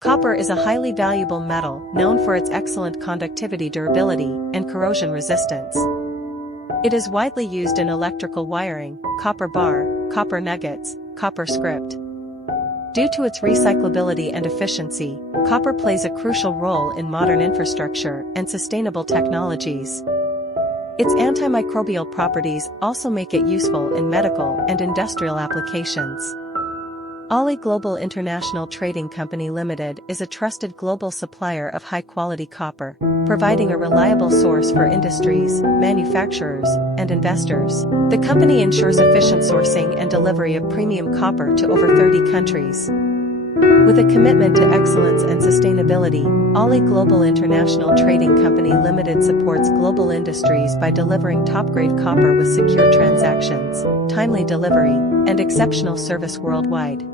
Copper is a highly valuable metal known for its excellent conductivity, durability, and corrosion resistance. It is widely used in electrical wiring, copper bar, copper nuggets, copper script. Due to its recyclability and efficiency, copper plays a crucial role in modern infrastructure and sustainable technologies. Its antimicrobial properties also make it useful in medical and industrial applications. Ali Global International Trading Company Limited is a trusted global supplier of high-quality copper, providing a reliable source for industries, manufacturers, and investors. The company ensures efficient sourcing and delivery of premium copper to over 30 countries. With a commitment to excellence and sustainability, Ali Global International Trading Company Limited supports global industries by delivering top-grade copper with secure transactions, timely delivery, and exceptional service worldwide.